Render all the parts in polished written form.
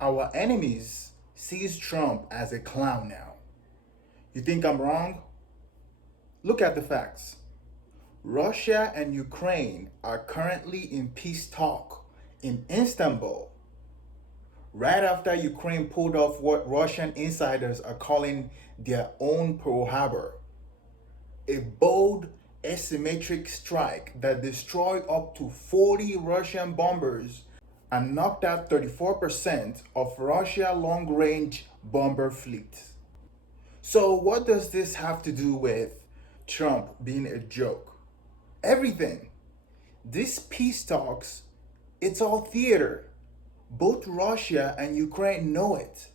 Our enemies sees Trump as a clown now. You think I'm wrong? Look at the facts. Russia and Ukraine are currently in peace talk in Istanbul, right after Ukraine pulled off what Russian insiders are calling their own Pearl Harbor, a bold asymmetric strike that destroyed up to 40 Russian bombers and knocked out 34% of Russia's long-range bomber fleet. So what does this have to do with Trump being a joke? Everything. This peace talks, it's all theater. Both Russia and Ukraine know it.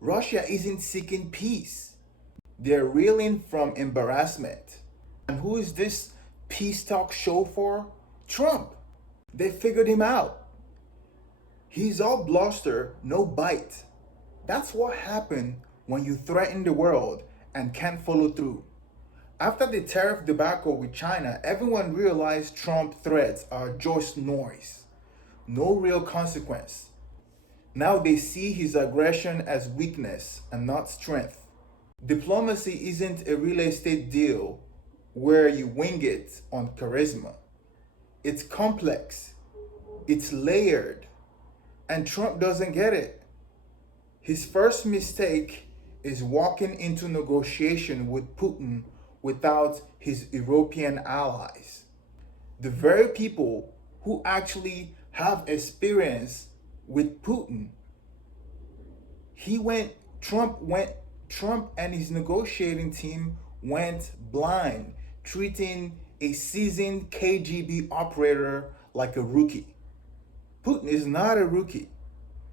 Russia isn't seeking peace. They're reeling from embarrassment. And who is this peace talk show for? Trump. They figured him out. He's all bluster, no bite. That's what happened when you threaten the world and can't follow through. After the tariff debacle with China, everyone realized Trump threats are just noise, no real consequence. Now they see his aggression as weakness and not strength. Diplomacy isn't a real estate deal where you wing it on charisma. It's complex, it's layered, and Trump doesn't get it. His first mistake is walking into negotiation with Putin without his European allies. The very people who actually have experience with Putin. Trump and his negotiating team went blind, treating a seasoned KGB operator like a rookie. Putin is not a rookie.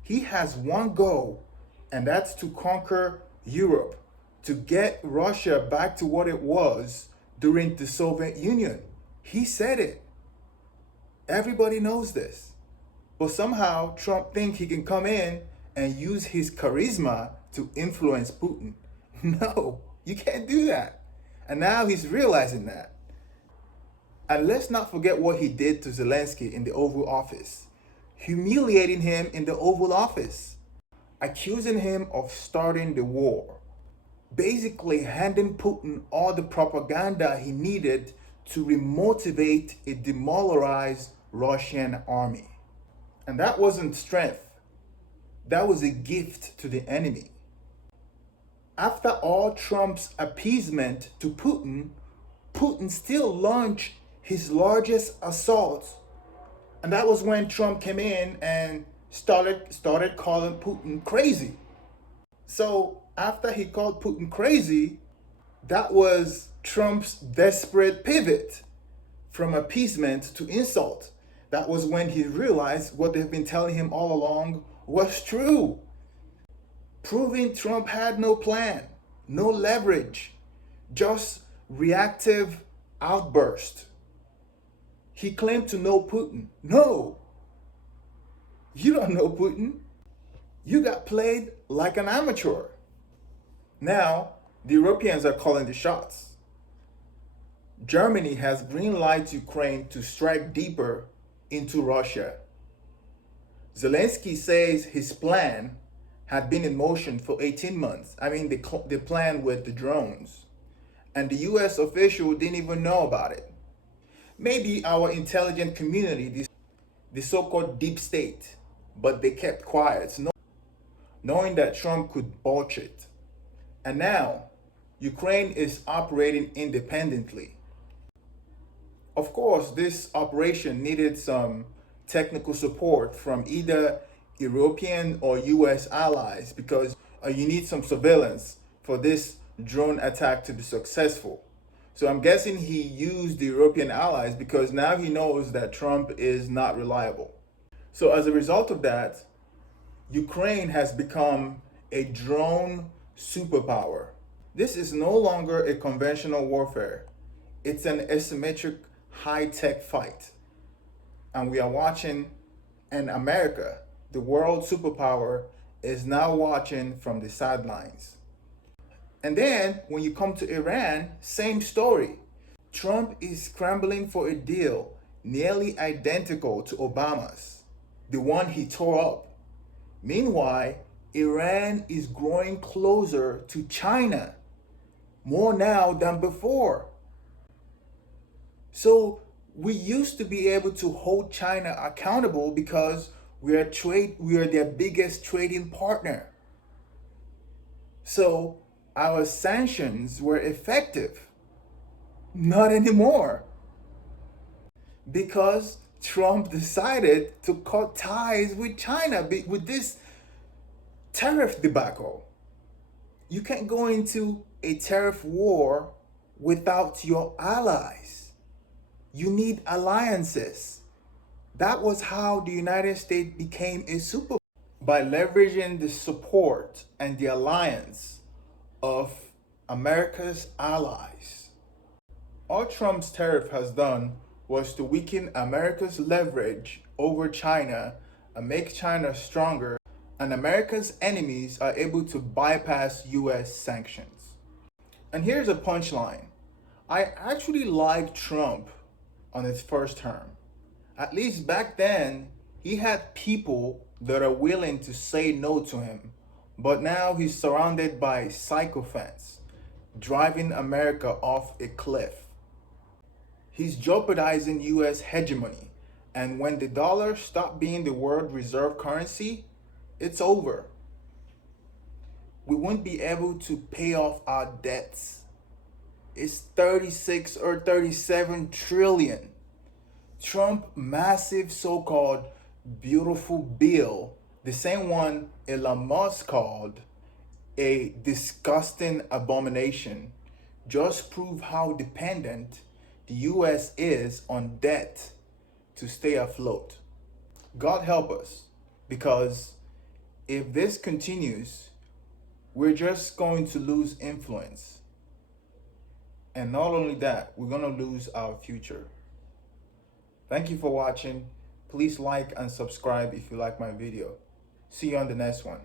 He has one goal, and that's to conquer Europe, to get Russia back to what it was during the Soviet Union. He said it. Everybody knows this. But somehow Trump thinks he can come in and use his charisma to influence Putin. No, you can't do that. And now he's realizing that. And let's not forget what he did to Zelensky in the Oval Office, humiliating him in the Oval Office, accusing him of starting the war, basically handing Putin all the propaganda he needed to remotivate a demoralized Russian army. And that wasn't strength, that was a gift to the enemy. After all Trump's appeasement to Putin, Putin still launched his largest assault. And that was when Trump came in and started calling Putin crazy. So after he called Putin crazy, that was Trump's desperate pivot from appeasement to insult. That was when he realized what they've been telling him all along was true, proving Trump had no plan, no leverage, just reactive outburst. He claimed to know Putin. No, you don't know Putin. You got played like an amateur. Now, the Europeans are calling the shots. Germany has green lighted Ukraine to strike deeper into Russia. Zelensky says his plan had been in motion for 18 months. I mean, the plan with the drones. And the US official didn't even know about it. Maybe our intelligent community, the so-called deep state, but they kept quiet, knowing that Trump could botch it. And now, Ukraine is operating independently. Of course, this operation needed some technical support from either European or US allies because you need some surveillance for this drone attack to be successful. So I'm guessing he used the European allies because now he knows that Trump is not reliable. So as a result of that, Ukraine has become a drone superpower. This is no longer a conventional warfare. It's an asymmetric high-tech fight. And we are watching, and America, the world superpower, is now watching from the sidelines. And then when you come to Iran, same story. Trump is scrambling for a deal nearly identical to Obama's, the one he tore up. Meanwhile, Iran is growing closer to China more now than before. So we used to be able to hold China accountable because we are their biggest trading partner. So our sanctions were effective. Not anymore. Because Trump decided to cut ties with China with this tariff debacle. You can't go into a tariff war without your allies. You need alliances. That was how the United States became a superpower, by leveraging the support and the alliance of America's allies. All Trump's tariff has done was to weaken America's leverage over China and make China stronger, and America's enemies are able to bypass US sanctions. And here's a punchline. I actually liked Trump on his first term. At least back then, he had people that are willing to say no to him. But now he's surrounded by sycophants, driving America off a cliff. He's jeopardizing US hegemony. And when the dollar stops being the world reserve currency, it's over. We won't be able to pay off our debts. It's 36 or 37 trillion. Trump massive so-called beautiful bill, the same one Elon Musk called a disgusting abomination, just prove how dependent the US is on debt to stay afloat. God help us, because if this continues, we're just going to lose influence. And not only that, we're going to lose our future. Thank you for watching. Please like and subscribe if you like my video. See you on the next one.